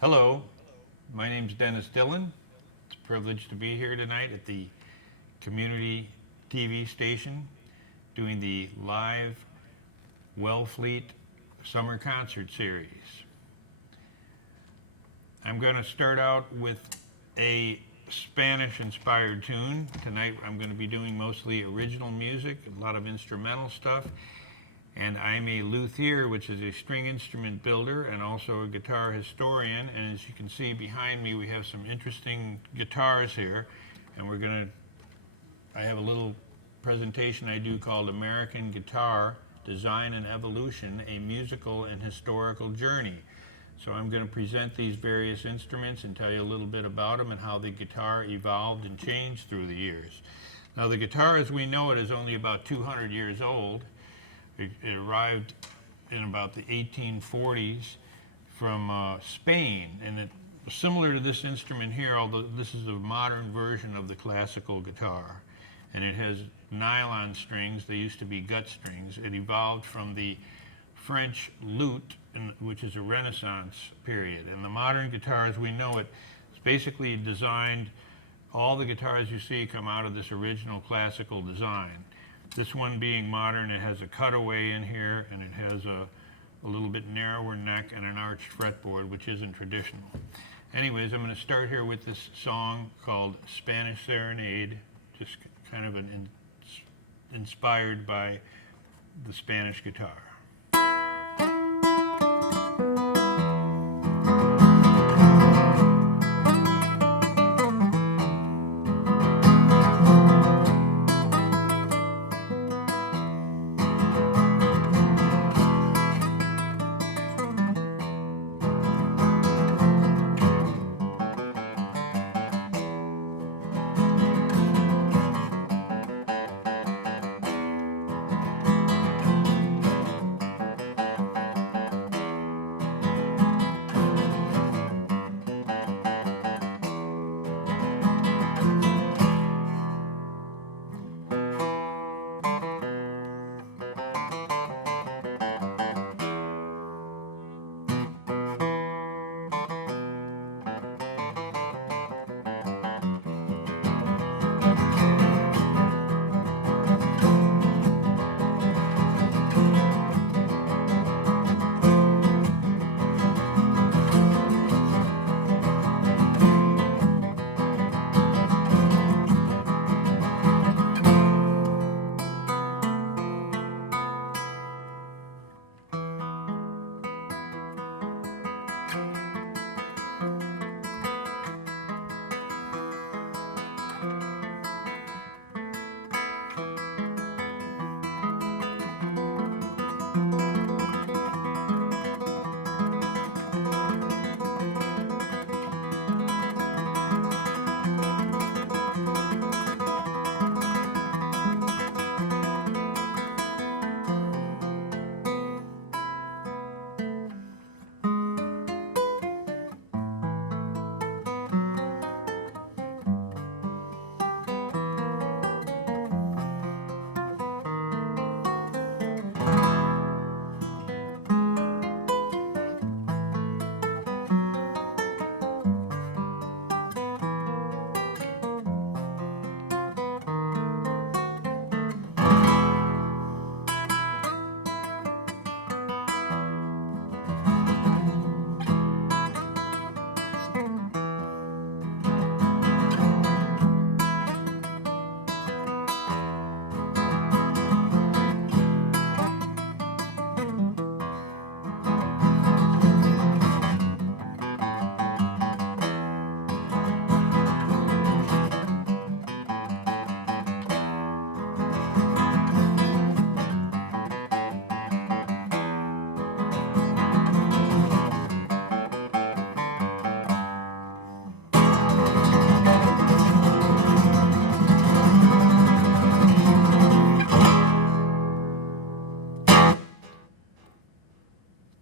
Hello, my name's Dennis Dillon. It's a privilege to be here tonight at the community TV station doing the live Wellfleet Summer Concert Series. I'm going to start out with a Spanish-inspired tune. Tonight I'm going to be doing mostly original music, a lot of instrumental stuff. And I'm a luthier, which is a string instrument builder and also a guitar historian. And as you can see behind me, we have some interesting guitars here. And I have a little presentation I do called American Guitar Design and Evolution, a Musical and Historical Journey. So I'm going to present these various instruments and tell you a little bit about them and how the guitar evolved and changed through the years. Now the guitar as we know it is only about 200 years old. It arrived in about the 1840s from Spain, and it was similar to this instrument here, although this is a modern version of the classical guitar. And it has nylon strings. They used to be gut strings. It evolved from the French lute, which is a Renaissance period. And the modern guitar as we know it is basically designed, all the guitars you see come out of this original classical design. This one being modern, it has a cutaway in here, and it has a little bit narrower neck and an arched fretboard, which isn't traditional. Anyways, I'm going to start here with this song called Spanish Serenade, just kind of inspired by the Spanish guitar.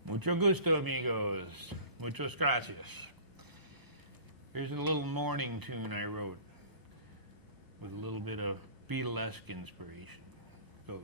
Mucho gusto, amigos. Muchas gracias. Here's a little morning tune I wrote with a little bit of Beatlesque inspiration. Goes.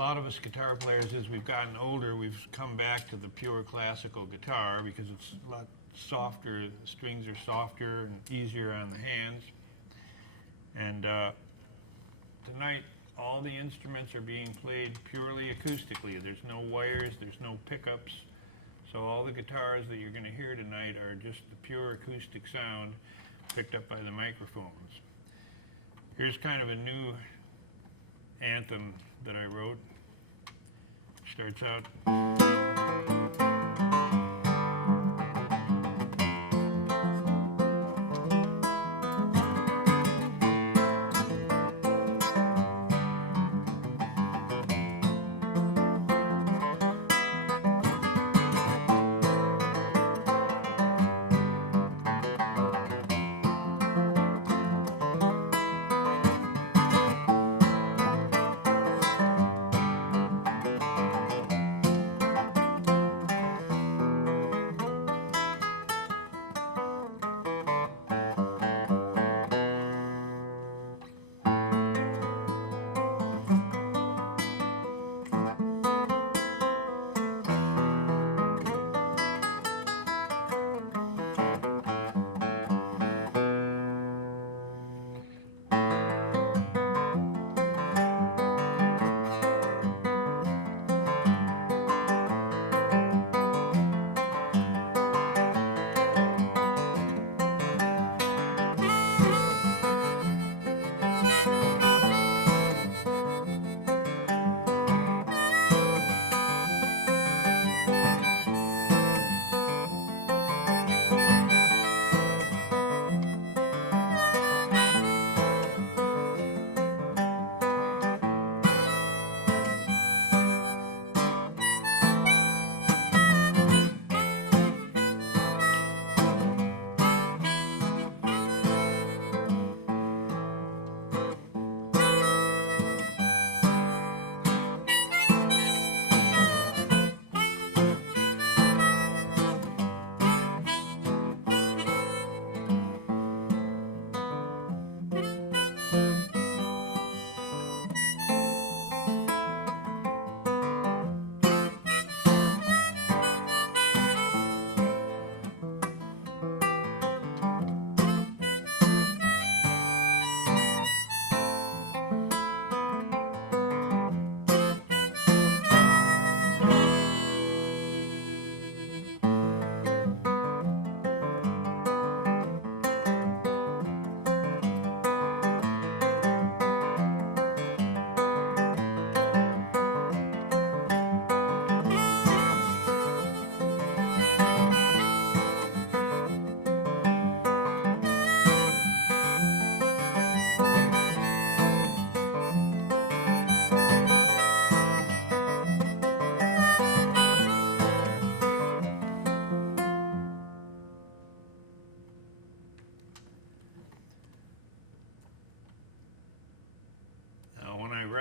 lot of us guitar players, as we've gotten older, we've come back to the pure classical guitar because it's a lot softer, the strings are softer and easier on the hands. And tonight, all the instruments are being played purely acoustically. There's no wires, there's no pickups. So all the guitars that you're going to hear tonight are just the pure acoustic sound picked up by the microphones. Here's kind of a new anthem that I wrote. Starts out.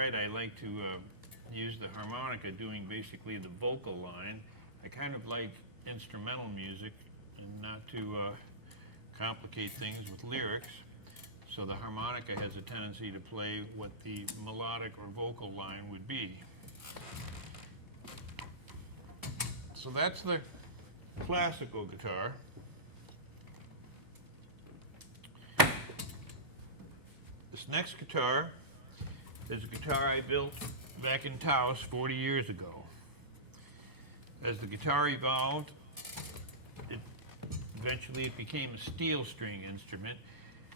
I like to use the harmonica doing basically the vocal line. I kind of like instrumental music and not to complicate things with lyrics. So the harmonica has a tendency to play what the melodic or vocal line would be. So that's the classical guitar. This next guitar is a guitar I built back in Taos 40 years ago. As the guitar evolved, eventually it became a steel string instrument,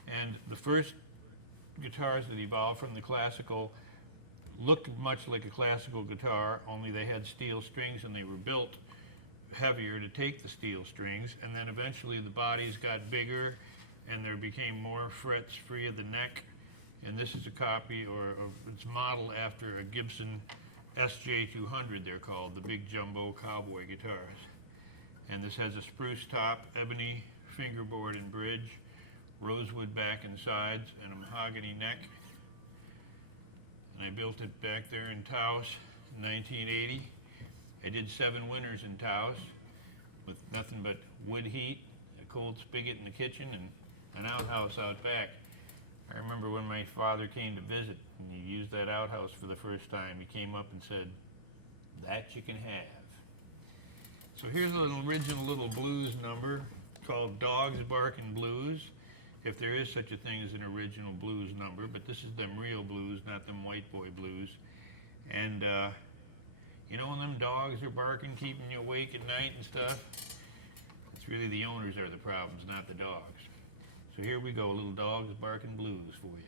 and the first guitars that evolved from the classical looked much like a classical guitar, only they had steel strings and they were built heavier to take the steel strings, and then eventually the bodies got bigger and there became more frets free of the neck. And this is a copy, or it's modeled after a Gibson SJ200, they're called, the big jumbo cowboy guitars. And this has a spruce top, ebony fingerboard and bridge, rosewood back and sides, and a mahogany neck. And I built it back there in Taos in 1980. I did 7 winters in Taos with nothing but wood heat, a cold spigot in the kitchen, and an outhouse out back. I remember when my father came to visit and he used that outhouse for the first time, he came up and said, "That you can have." So here's an original little blues number called Dogs Barkin' Blues, if there is such a thing as an original blues number, but this is them real blues, not them white boy blues. And you know when them dogs are barking, keeping you awake at night and stuff? It's really the owners are the problems, not the dogs. So here we go, little Dogs Barkin' Blues for you.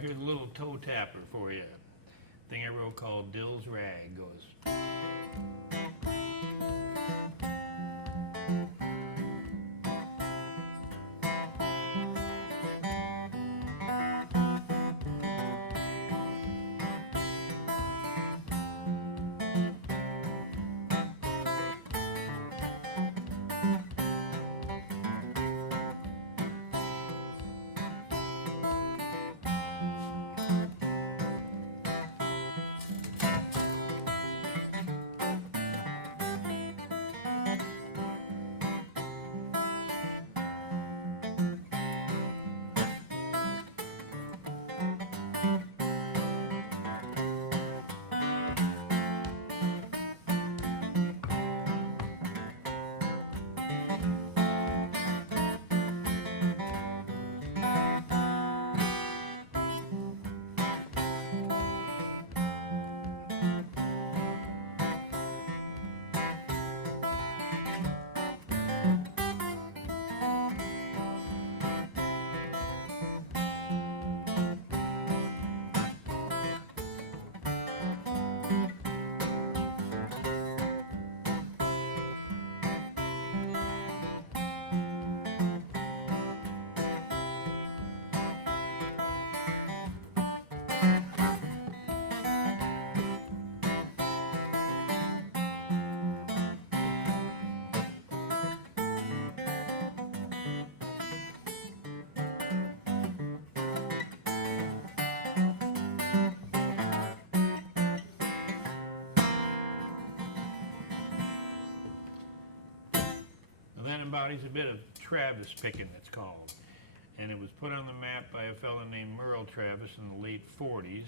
Here's a little toe tapper for you. Thing I wrote called Dill's Rag goes. embodies a bit of Travis picking, it's called. And it was put on the map by a fellow named Merle Travis in the late 40s.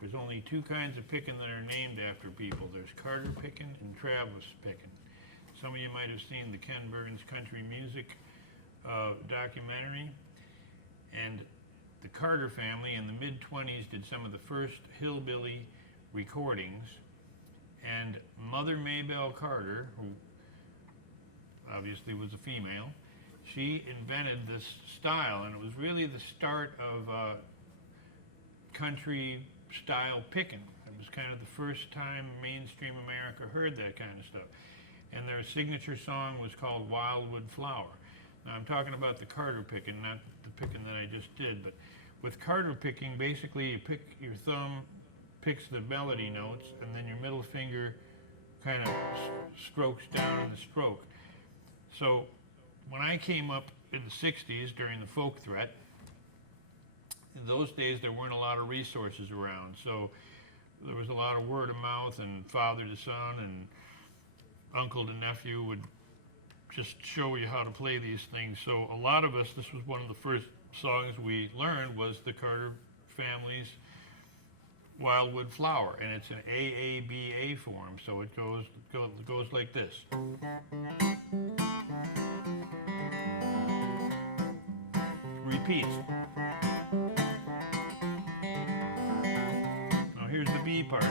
There's only two kinds of picking that are named after people. There's Carter picking and Travis picking. Some of you might have seen the Ken Burns country music documentary. And the Carter family in the mid-20s did some of the first hillbilly recordings. And Mother Maybelle Carter, who obviously was a female, she invented this style, and it was really the start of country style picking. It was kind of the first time mainstream America heard that kind of stuff. And their signature song was called Wildwood Flower. Now I'm talking about the Carter picking, not the picking that I just did, but with Carter picking, basically you pick, your thumb picks the melody notes, and then your middle finger kind of strokes down in the stroke. So when I came up in the 60s during the folk threat, in those days there weren't a lot of resources around, so there was a lot of word of mouth, and father to son and uncle to nephew would just show you how to play these things. So a lot of us, this was one of the first songs we learned, was the Carter family's Wildwood Flower, and it's an AABA form, so it goes like this. Repeats. Now here's the B part.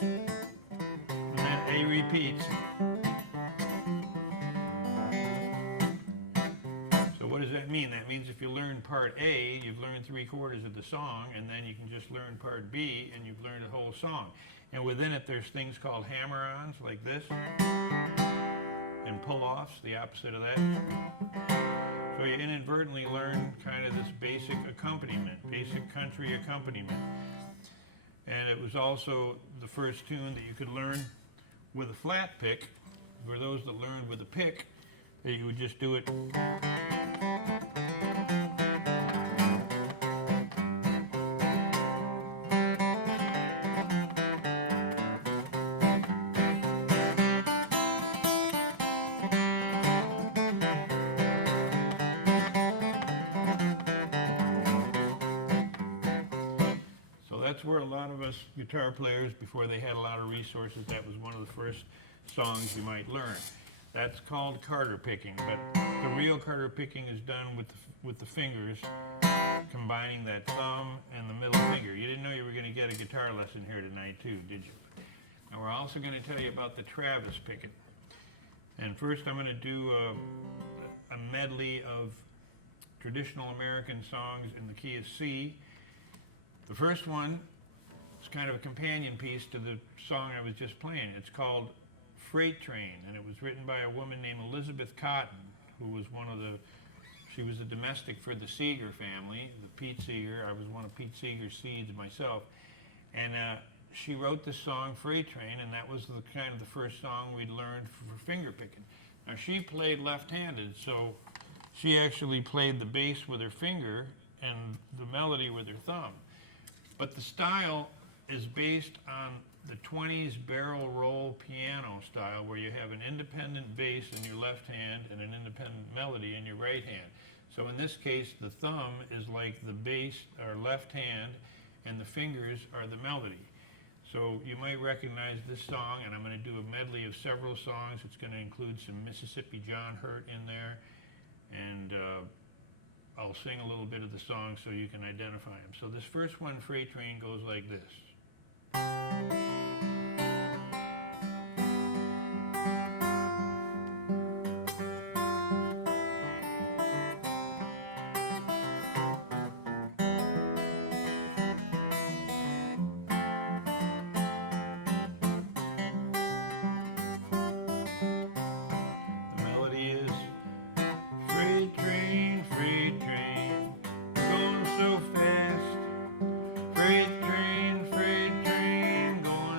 And then A repeats. So what does that mean? That means if you learn part A, you've learned 3/4 of the song, and then you can just learn part B, and you've learned a whole song. And within it, there's things called hammer-ons, like this, and pull-offs, the opposite of that. So you inadvertently learn kind of this basic accompaniment, basic country accompaniment. And it was also the first tune that you could learn with a flat pick. For those that learned with a pick, that you would just do it. That's where a lot of us guitar players, before they had a lot of resources, that was one of the first songs you might learn. That's called Carter picking, but the real Carter picking is done with the fingers, combining that thumb and the middle finger. You didn't know you were going to get a guitar lesson here tonight too, did you? Now we're also going to tell you about the Travis picking. And first I'm going to do a medley of traditional American songs in the key of C. The first one is kind of a companion piece to the song I was just playing. It's called Freight Train, and it was written by a woman named Elizabeth Cotton, who was she was a domestic for the Seeger family, the Pete Seeger. I was one of Pete Seeger's seeds myself. And she wrote this song, Freight Train, and that was the kind of the first song we'd learned for finger picking. Now she played left-handed, so she actually played the bass with her finger and the melody with her thumb. But the style is based on the 20s barrel roll piano style, where you have an independent bass in your left hand and an independent melody in your right hand. So in this case, the thumb is like the bass or left hand, and the fingers are the melody. So you might recognize this song, and I'm going to do a medley of several songs. It's going to include some Mississippi John Hurt in there, and I'll sing a little bit of the song so you can identify them. So this first one, Freight Train, goes like this. The melody is freight train, going so fast. Freight train, going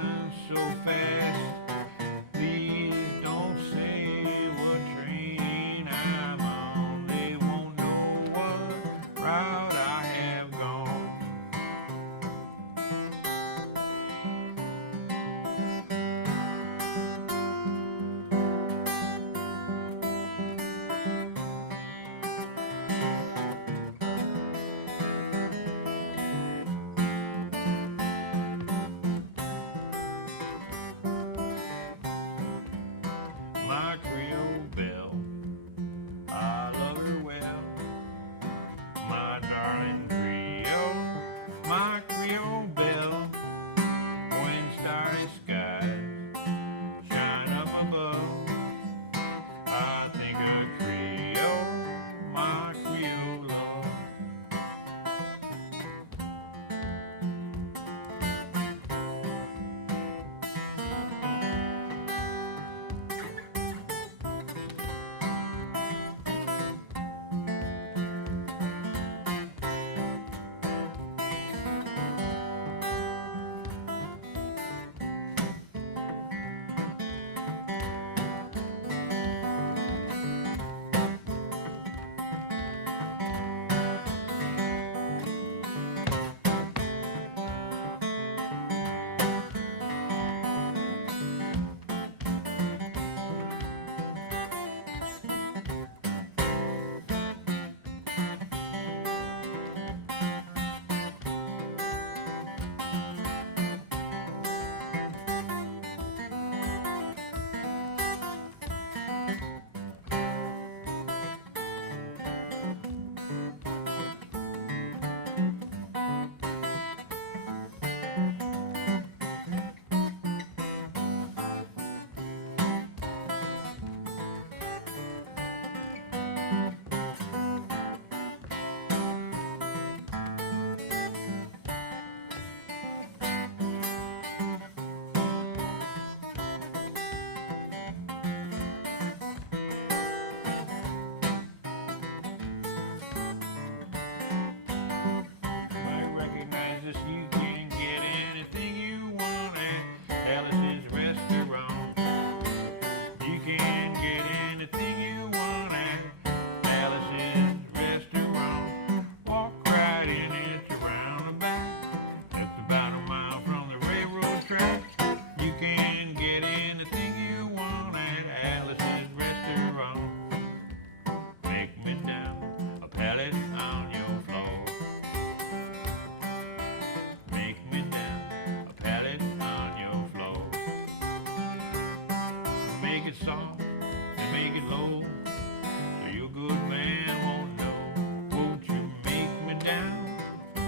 make it low, so your good man won't know. Won't you make me down,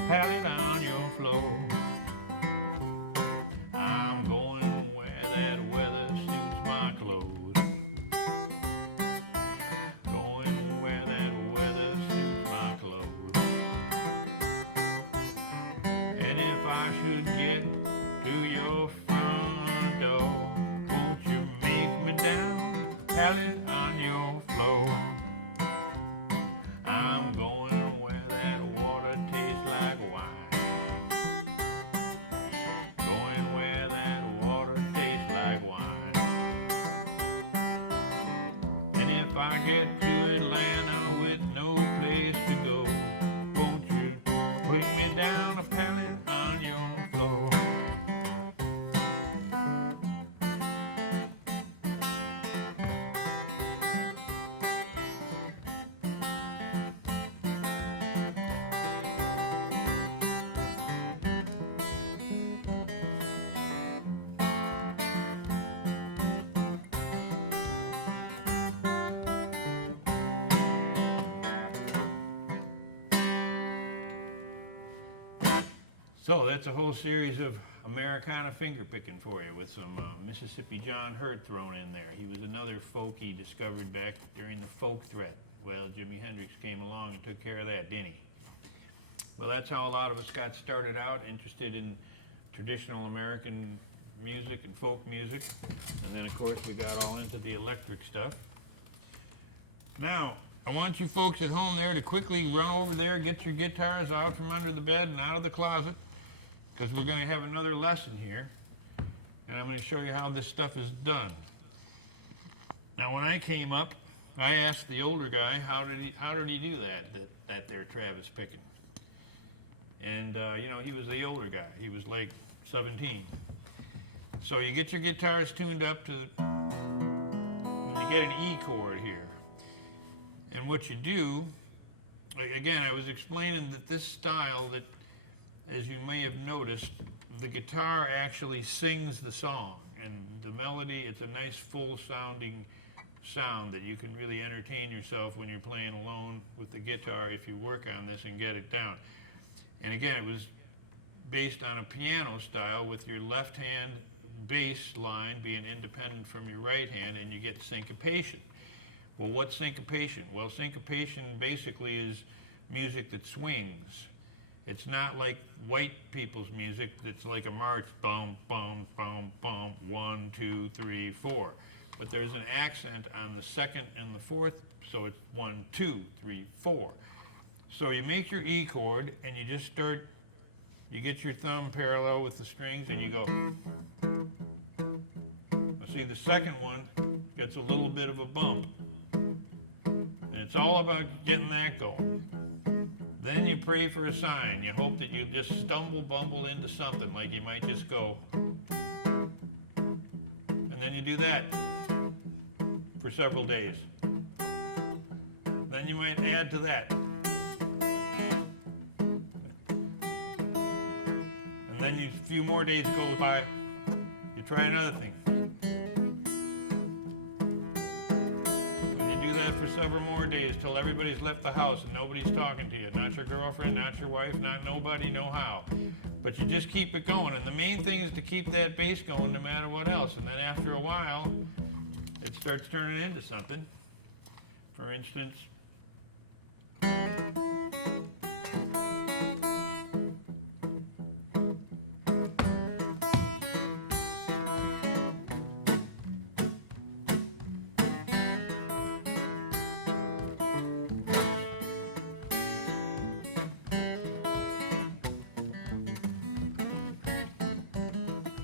pallet on your floor? I'm going where that weather suits my clothes. Going where that weather suits my clothes. And if I should get to your front door, won't you make me down, pallet on your floor? I'm going where that water tastes like wine. Going where that water tastes like wine. And if I get to Atlanta with no place to go, won't you put me down a pallet on your floor? So that's a whole series of Americana finger picking for you with some Mississippi John Hurt thrown in there. He was another folk he discovered back during the folk threat. Well, Jimi Hendrix came along and took care of that, didn't he? Well, that's how a lot of us got started out, interested in traditional American music and folk music. And then, of course, we got all into the electric stuff. Now, I want you folks at home there to quickly run over there, get your guitars out from under the bed and out of the closet, because we're going to have another lesson here, and I'm going to show you how this stuff is done. Now, when I came up, I asked the older guy, how did he do that there Travis picking? And, you know, he was the older guy. He was like 17. So you get your guitars tuned up to, you get an E chord here. And what you do, again, I was explaining that this style, that as you may have noticed, the guitar actually sings the song, and the melody, it's a nice full sounding sound that you can really entertain yourself when you're playing alone with the guitar if you work on this and get it down. And again, it was based on a piano style with your left hand bass line being independent from your right hand, and you get syncopation. Well, what's syncopation? Well, syncopation basically is music that swings. It's not like white people's music that's like a march, bum, bum, bum, bum, 1, 2, 3, 4. But there's an accent on the second and the fourth, so it's 1, 2, 3, 4. So you make your E chord, and you just start, you get your thumb parallel with the strings, and you go. Now see, the second one gets a little bit of a bump. And it's all about getting that going. Then you pray for a sign. You hope that you just bumble into something, like you might just go. And then you do that for several days. Then you might add to that. And then a few more days go by, you try another thing. For several more days till everybody's left the house and nobody's talking to you. Not your girlfriend, not your wife, not nobody, no how. But you just keep it going. And the main thing is to keep that bass going no matter what else. And then after a while, it starts turning into something. For instance,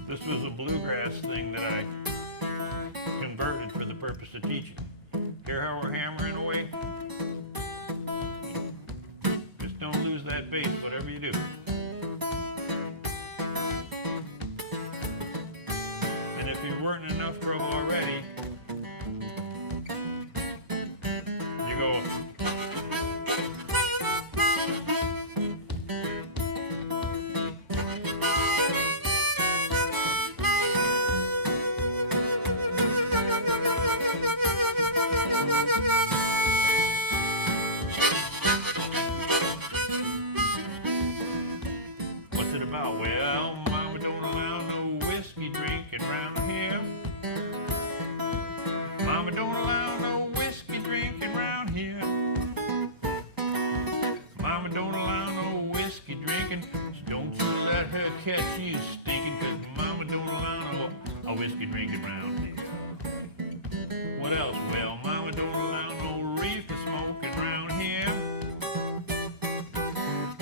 this was a bluegrass thing that I converted for the purpose of teaching. Hear how we're hammering away? Just don't lose that bass, whatever you do. And if you weren't in enough trouble already, you go. catch you stinking, 'cause mama don't allow no whiskey drinking round here. What else? Well, mama don't allow no reefer smoking round here.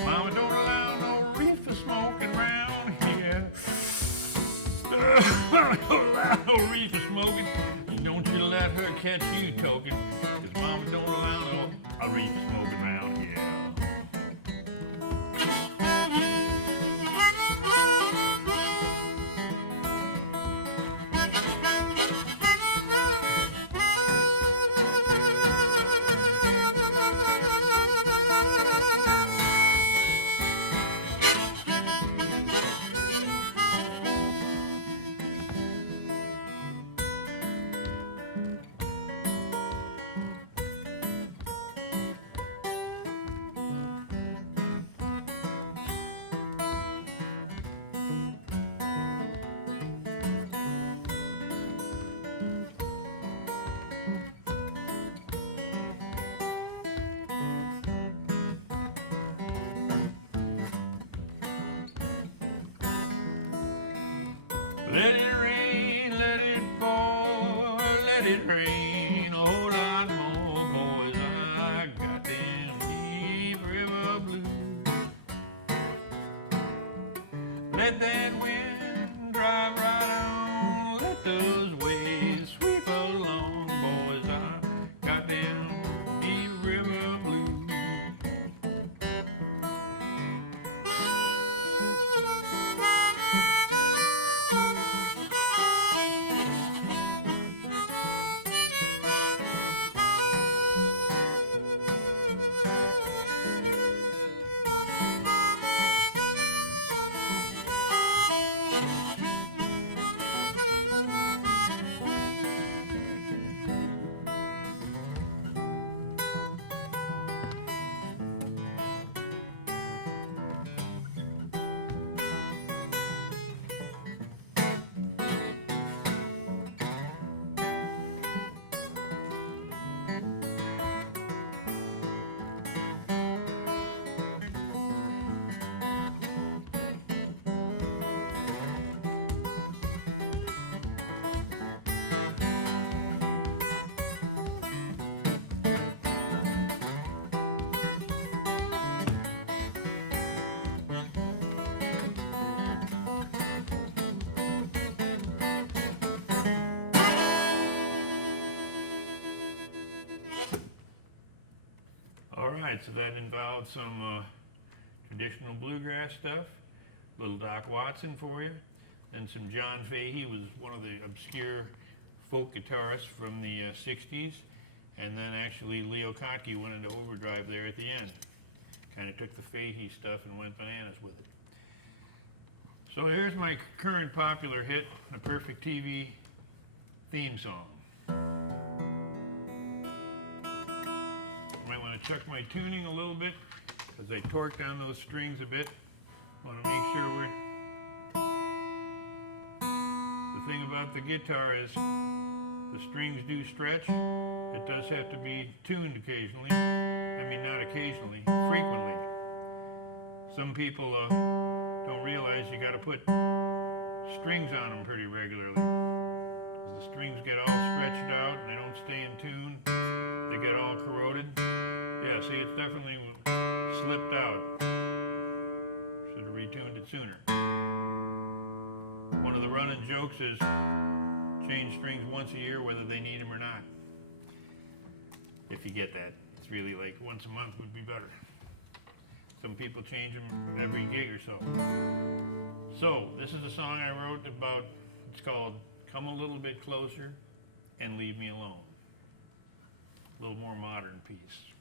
Mama don't allow no reefer smoking round here. Mama don't allow no reefer smoking. Don't you let her catch you toking, 'cause mama don't allow no reefer smoking round here. Let it rain, let it pour, let it rain a whole lot more, boys. I got them deep river blues. Let that wind drive right on, let those waves sweep along, boys. I got them deep river blues. Alright, so that involved some traditional bluegrass stuff, little Doc Watson for you, and some John Fahey was one of the obscure folk guitarists from the 60s, and then actually Leo Kottke went into overdrive there at the end. Kind of took the Fahey stuff and went bananas with it. So here's my current popular hit, the Perfect TV theme song. Might want to check my tuning a little bit as I torque down those strings a bit. Want to make sure we're... The thing about the guitar is the strings do stretch. It does have to be tuned occasionally. I mean, not occasionally, frequently. Some people don't realize you got to put strings on them pretty regularly. 'Cause the strings get all stretched out and they don't stay in tune. They get all corroded. Yeah, see, it's definitely slipped out. Should have retuned it sooner. One of the running jokes is change strings once a year whether they need them or not. If you get that. It's really like once a month would be better. Some people change them every gig or so. So, this is a song I wrote about, it's called Come a Little Bit Closer and Leave Me Alone. A little more modern piece.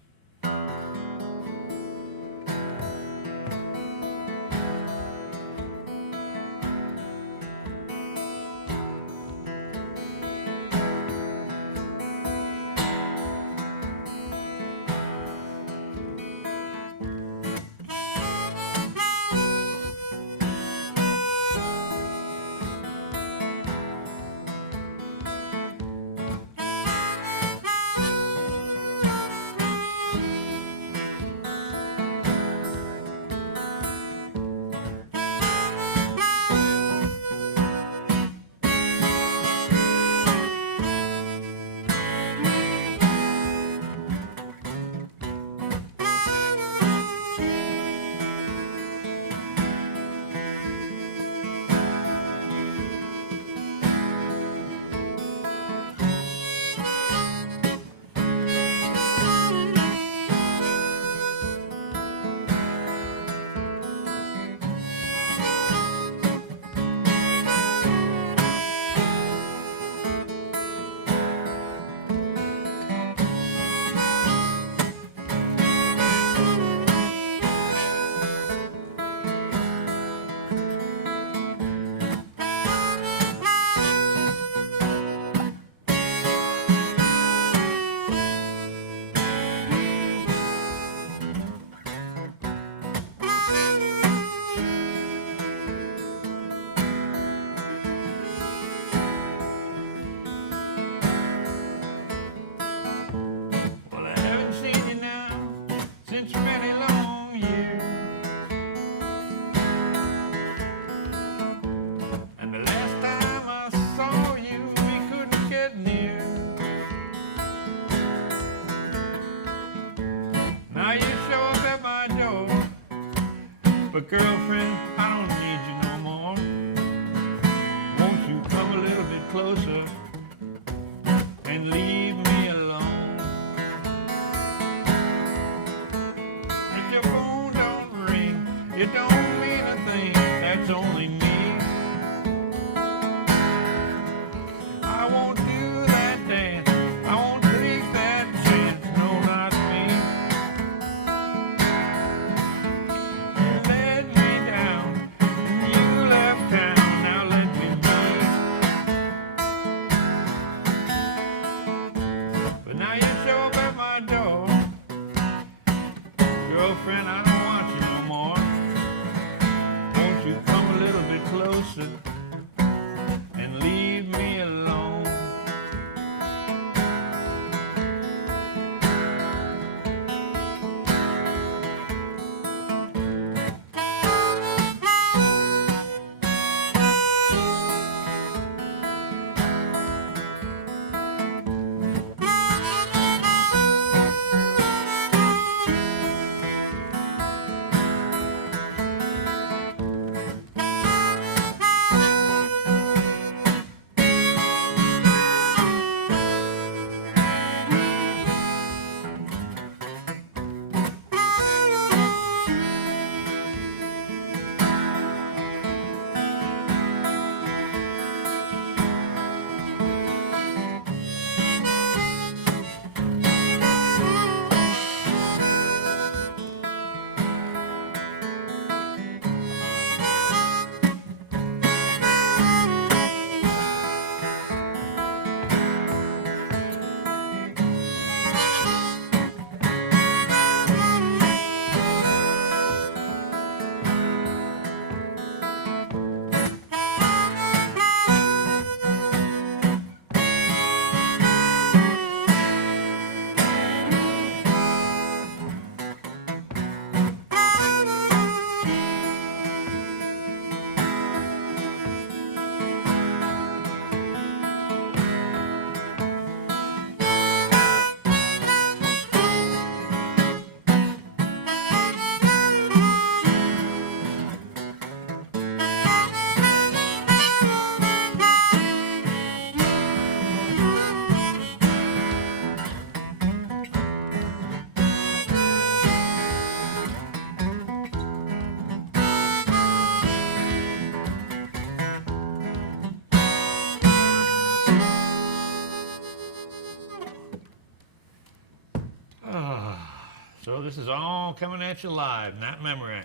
So this is all coming at you live, not Memorex.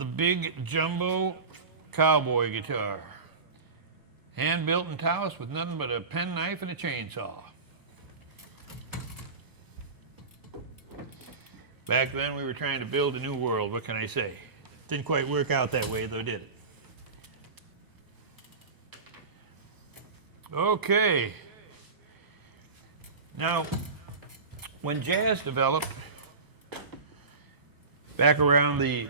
The big jumbo cowboy guitar. Hand built in Taos with nothing but a penknife and a chainsaw. Back then we were trying to build a new world, what can I say? Didn't quite work out that way though, did it? Okay. Now, when jazz developed, back around the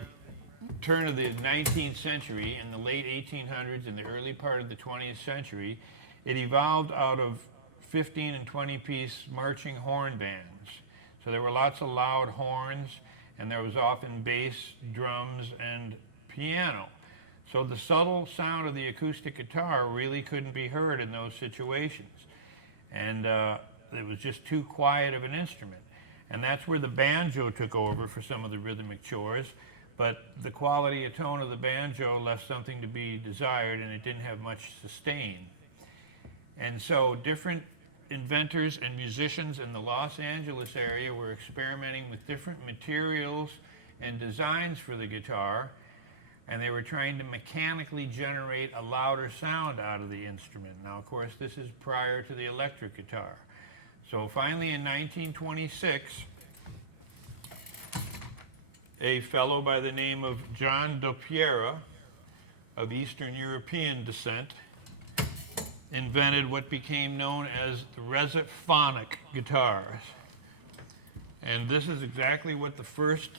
turn of the 19th century, in the late 1800s and the early part of the 20th century, it evolved out of 15 and 20 piece marching horn bands. So there were lots of loud horns, and there was often bass, drums, and piano. So the subtle sound of the acoustic guitar really couldn't be heard in those situations. And it was just too quiet of an instrument. And that's where the banjo took over for some of the rhythmic chores. But the quality of tone of the banjo left something to be desired, and it didn't have much sustain. And so different inventors and musicians in the Los Angeles area were experimenting with different materials and designs for the guitar, and they were trying to mechanically generate a louder sound out of the instrument. Now, of course, this is prior to the electric guitar. So finally in 1926, a fellow by the name of John Dopiera, of Eastern European descent, invented what became known as the resophonic guitars. And this is exactly what the first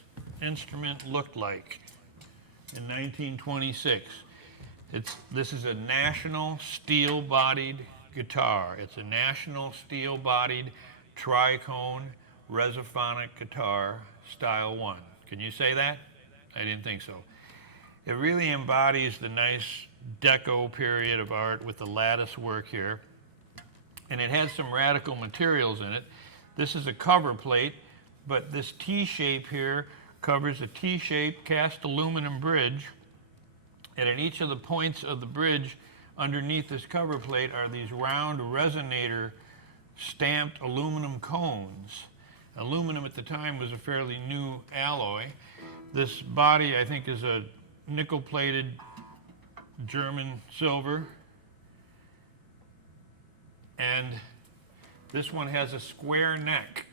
instrument looked like in 1926. This is a national steel-bodied guitar. It's a national steel-bodied tricone resophonic guitar, style 1. Can you say that? I didn't think so. It really embodies the nice deco period of art with the lattice work here. And it has some radical materials in it. This is a cover plate, but this T-shape here covers a T-shaped cast aluminum bridge. And at each of the points of the bridge underneath this cover plate are these round resonator stamped aluminum cones. Aluminum at the time was a fairly new alloy. This body, I think, is a nickel-plated German silver. And this one has a square neck.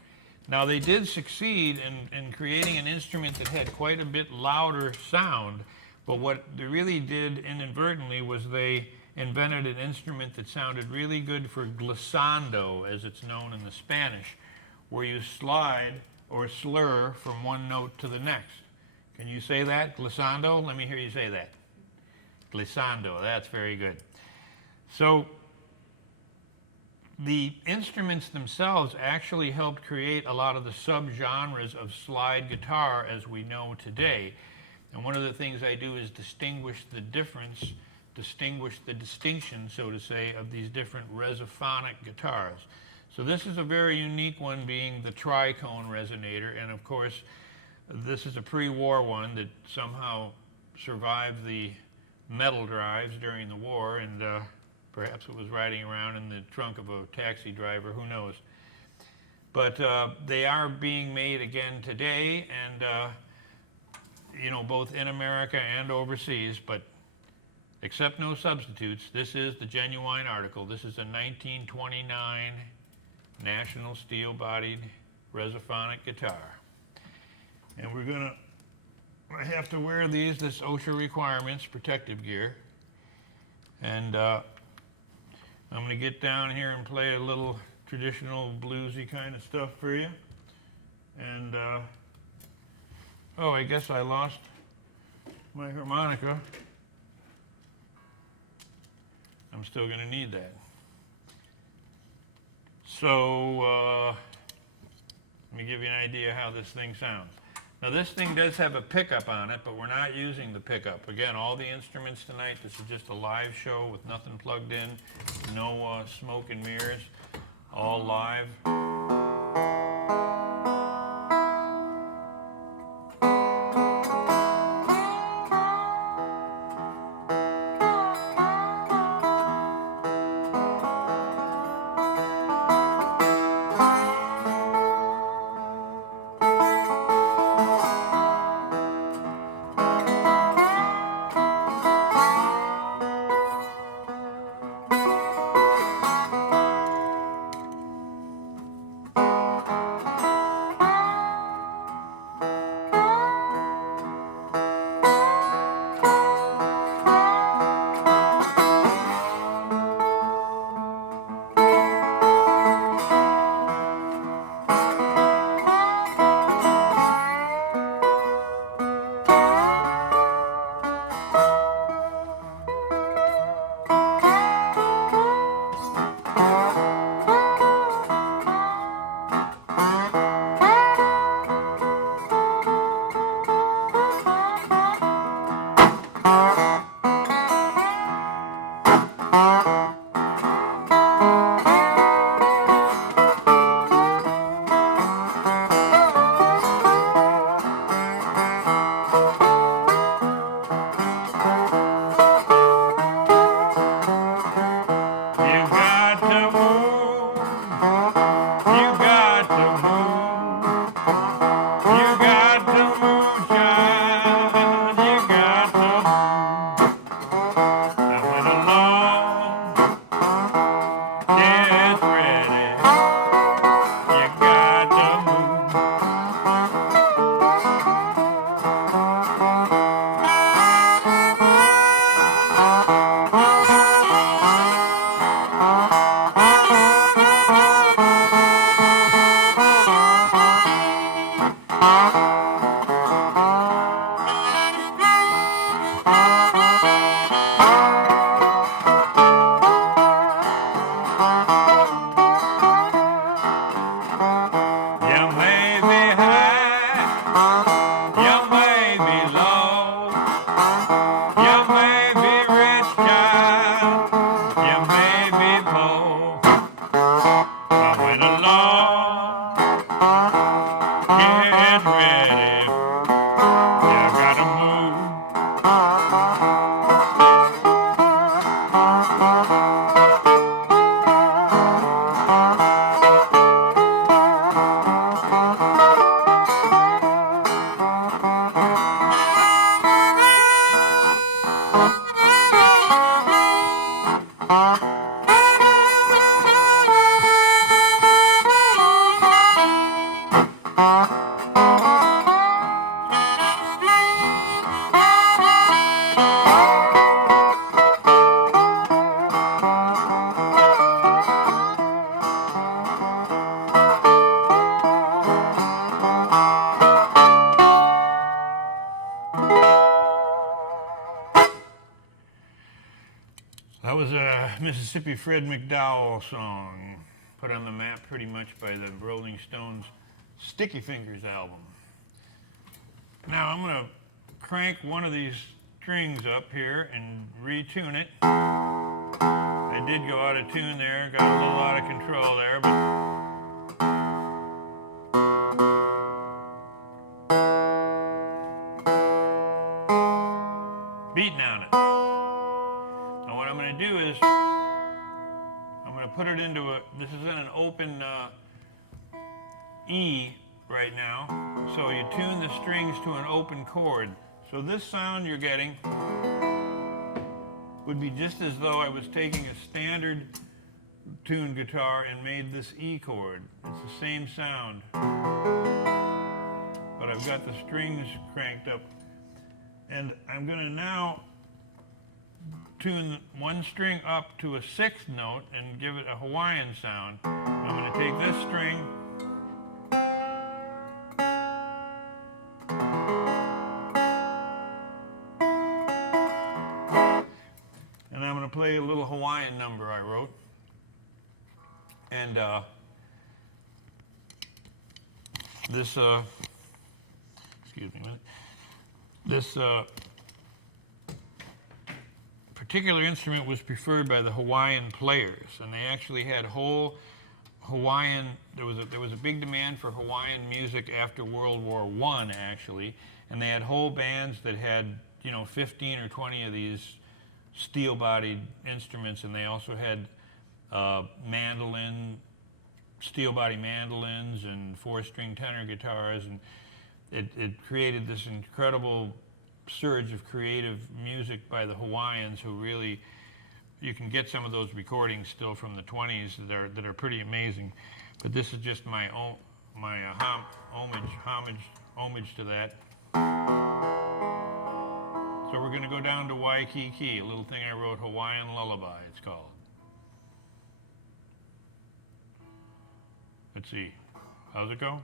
Now, they did succeed in creating an instrument that had quite a bit louder sound, but what they really did inadvertently was they invented an instrument that sounded really good for glissando, as it's known in the Spanish, where you slide or slur from one note to the next. Can you say that? Glissando? Let me hear you say that. Glissando, that's very good. So the instruments themselves actually helped create a lot of the subgenres of slide guitar as we know today. And one of the things I do is distinguish the distinction, so to say, of these different resophonic guitars. So this is a very unique one, being the tricone resonator, and of course this is a pre-war one that somehow survived the metal drives during the war, and perhaps it was riding around in the trunk of a taxi driver, who knows. But they are being made again today, and you know, both in America and overseas, but accept no substitutes. This is the genuine article. This is a 1929 National steel-bodied resophonic guitar. And I have to wear this OSHA requirements protective gear. And I'm gonna get down here and play a little traditional bluesy kind of stuff for you. And oh, I guess I lost my harmonica. I'm still gonna need that. So let me give you an idea how this thing sounds. Now this thing does have a pickup on it, but we're not using the pickup. Again, all the instruments tonight, this is just a live show with nothing plugged in, no smoke and mirrors, all live. gets ready, you got to move. You may be high, you may be low, you may be rich, child, you may be poor. But when the Lord gets ready, you gotta move. That was a Mississippi Fred McDowell song, put on the map pretty much by the Rolling Stones' Sticky Fingers album. Now I'm going to crank one of these strings up here and retune it. I did go out of tune there, got a little out of control there, but beating on it. Now what I'm going to do is I'm going to put it into this is in an open E right now, so you tune the strings to an open chord. So this sound you're getting would be just as though I was taking a standard tuned guitar and made this E chord. It's the same sound, but I've got the strings cranked up, and I'm going to now tune one string up to a sixth note and give it a Hawaiian sound. I'm going to take this string and I'm going to play a little Hawaiian number I wrote. And this particular instrument was preferred by the Hawaiian players, and they actually had whole Hawaiian. There was a big demand for Hawaiian music after World War I, actually, and they had whole bands that had 15 or 20 of these steel-bodied instruments, and they also had mandolin, steel-body mandolins, and four-string tenor guitars, and it created this incredible surge of creative music by the Hawaiians, who really, you can get some of those recordings still from the 20s that are pretty amazing. But this is just my homage to that. So we're going to go down to Waikiki, a little thing I wrote, Hawaiian Lullaby, it's called. Let's see. How's it go?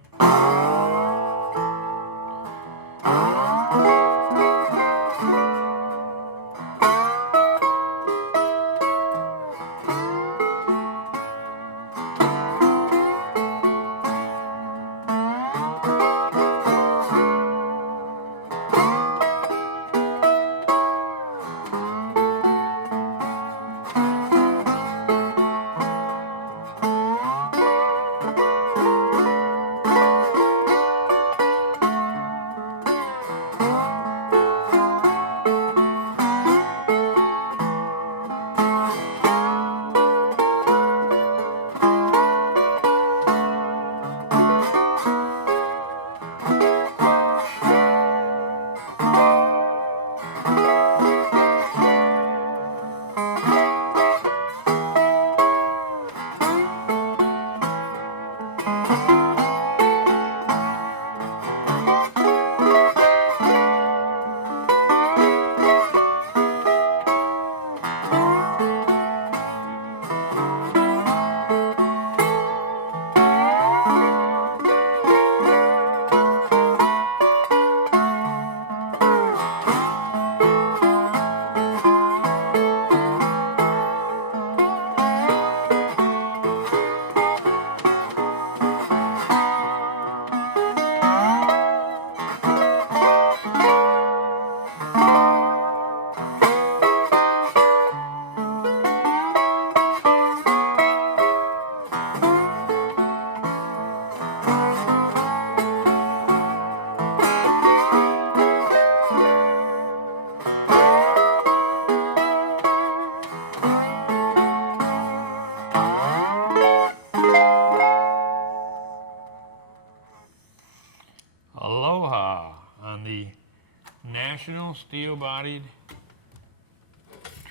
National steel-bodied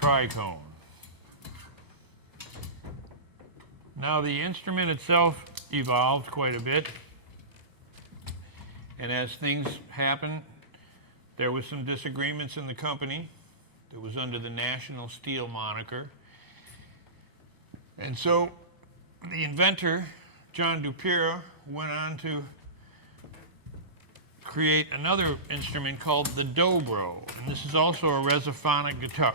tricone. Now the instrument itself evolved quite a bit, and as things happen, there was some disagreements in the company. It was under the National Steel moniker. And so the inventor, John Dupira, went on to create another instrument called the dobro. And this is also a resophonic guitar.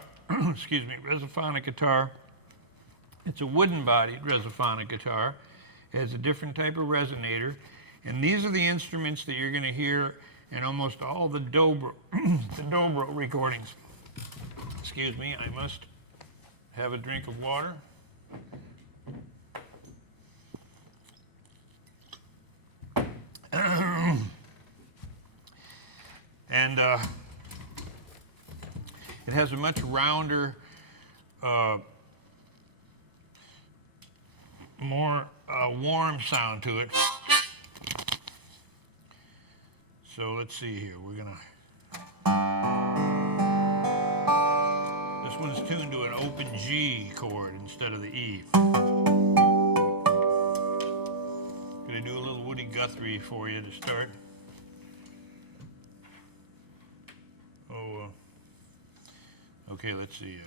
Excuse me, resophonic guitar. It's a wooden-bodied resophonic guitar. It has a different type of resonator. And these are the instruments that you're going to hear in almost all the dobro, the dobro recordings. Excuse me, I must have a drink of water. And it has a much rounder, more warm sound to it. So let's see here. We're gonna. This one's tuned to an open G chord instead of the E. Gonna do a little Woody Guthrie for you to start. Okay, let's see.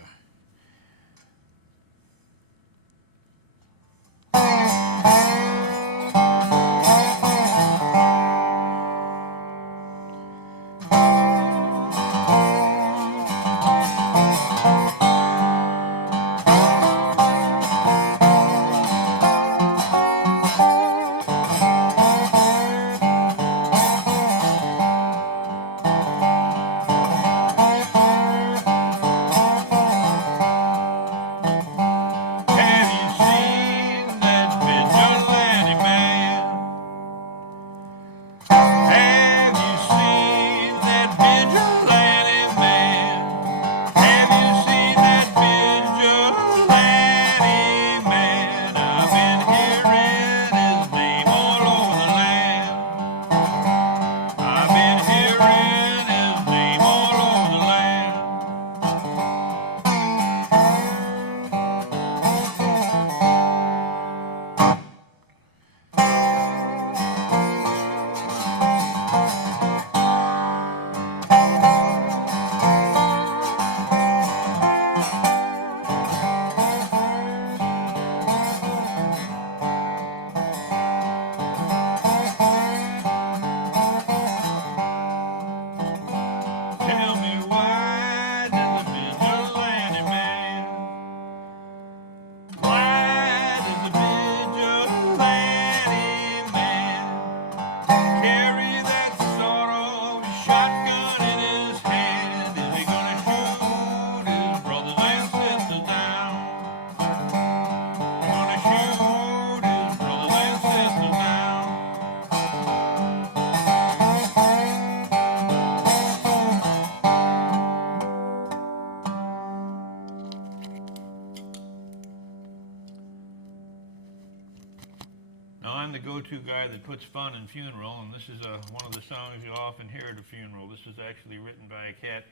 I'm the go-to guy that puts fun in funeral, and this is one of the songs you'll often hear at a funeral. This was actually written by a cat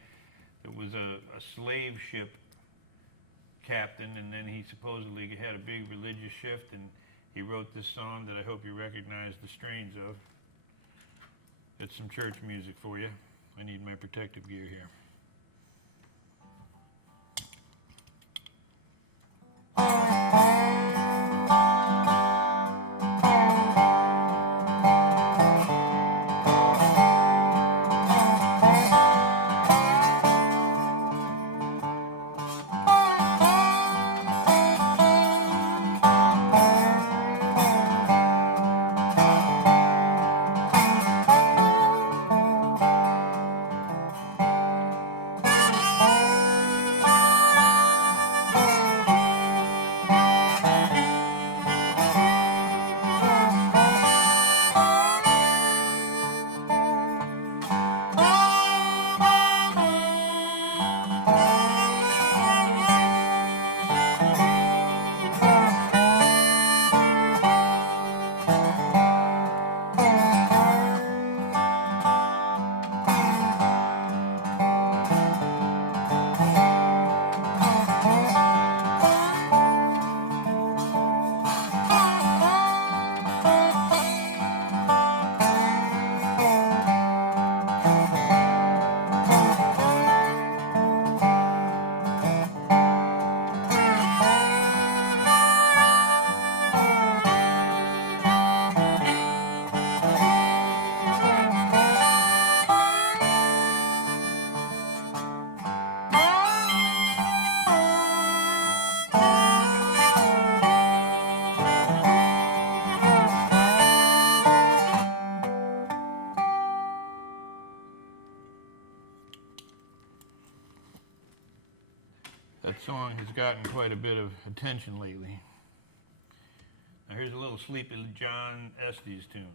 that was a slave ship captain, and then he supposedly had a big religious shift, and he wrote this song that I hope you recognize the strains of. It's some church music for you. I need my protective gear here. song has gotten quite a bit of attention lately. Now here's a little Sleepy John Estes tune.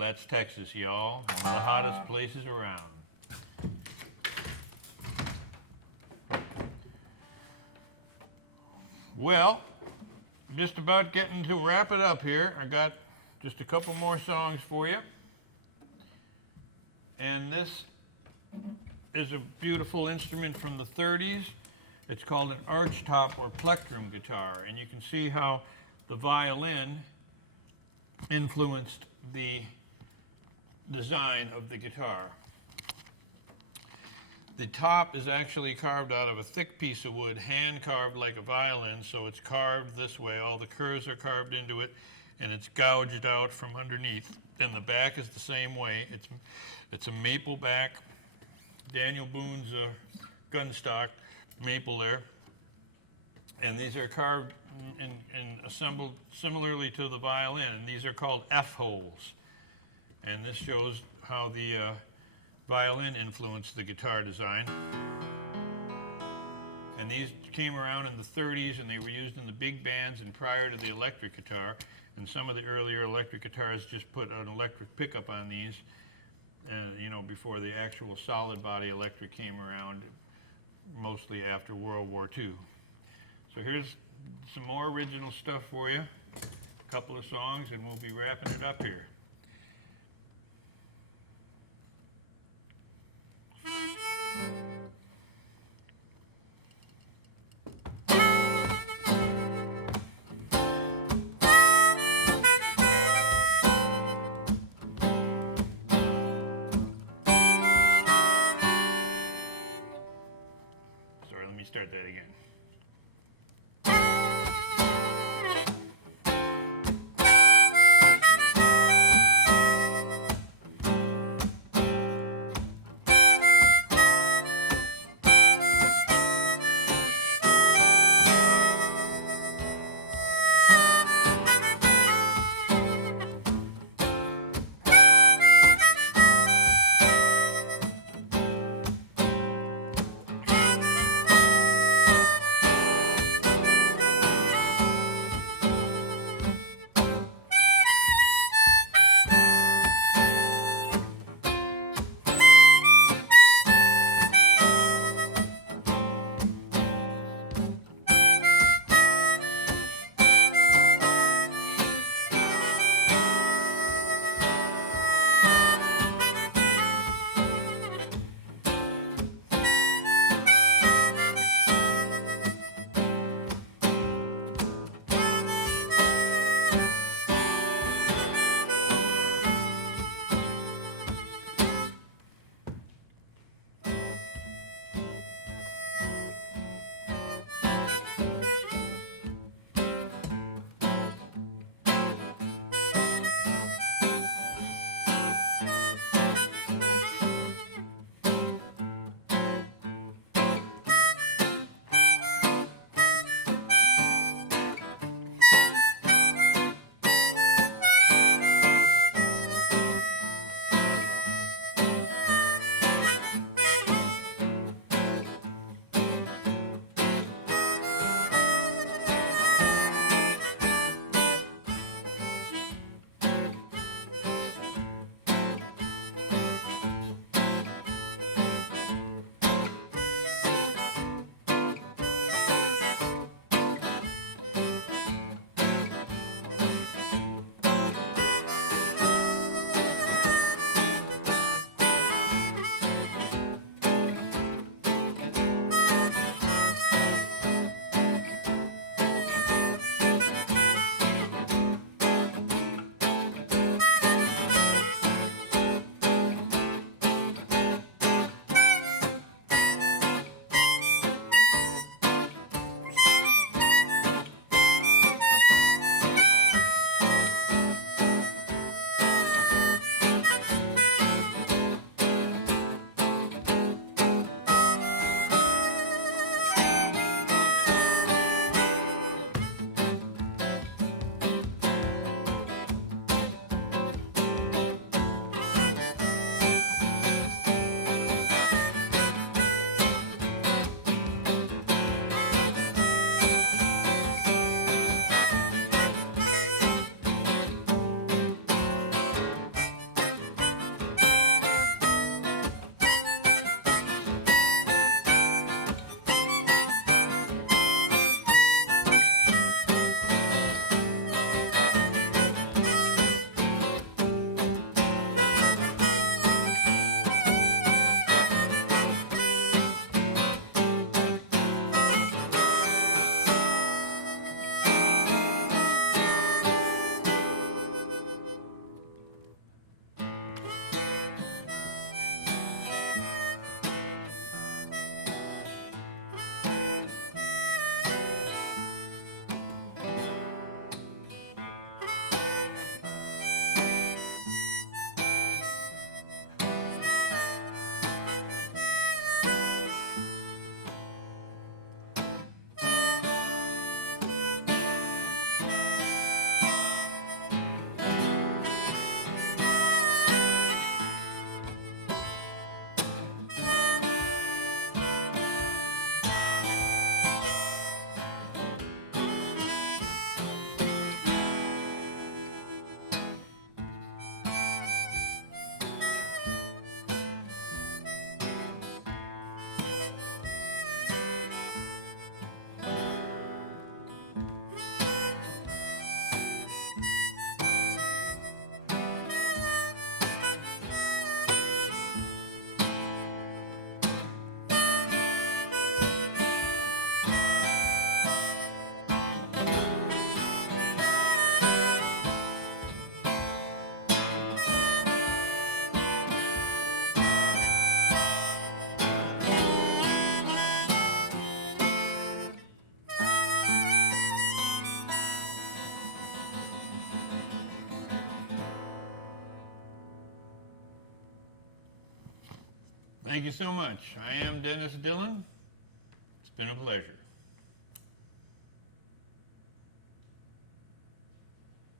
That's Texas, y'all. One of the hottest places around. Well, just about getting to wrap it up here. I got just a couple more songs for you. And this is a beautiful instrument from the 30s. It's called an archtop or plectrum guitar. And you can see how the violin influenced the design of the guitar. The top is actually carved out of a thick piece of wood, hand carved like a violin, so it's carved this way. All the curves are carved into it, and it's gouged out from underneath. And the back is the same way. It's a maple back. Daniel Boone's gun stock maple there. And these are carved and assembled similarly to the violin, and these are called F-holes. And this shows how the violin influenced the guitar design. And these came around in the 30s, and they were used in the big bands and prior to the electric guitar. And some of the earlier electric guitars just put an electric pickup on these, before the actual solid body electric came around, mostly after World War II. So here's some more original stuff for you. A couple of songs, and we'll be wrapping it up here. Sorry, let me start that again. Thank you so much. I am Dennis Dillon. It's been a pleasure.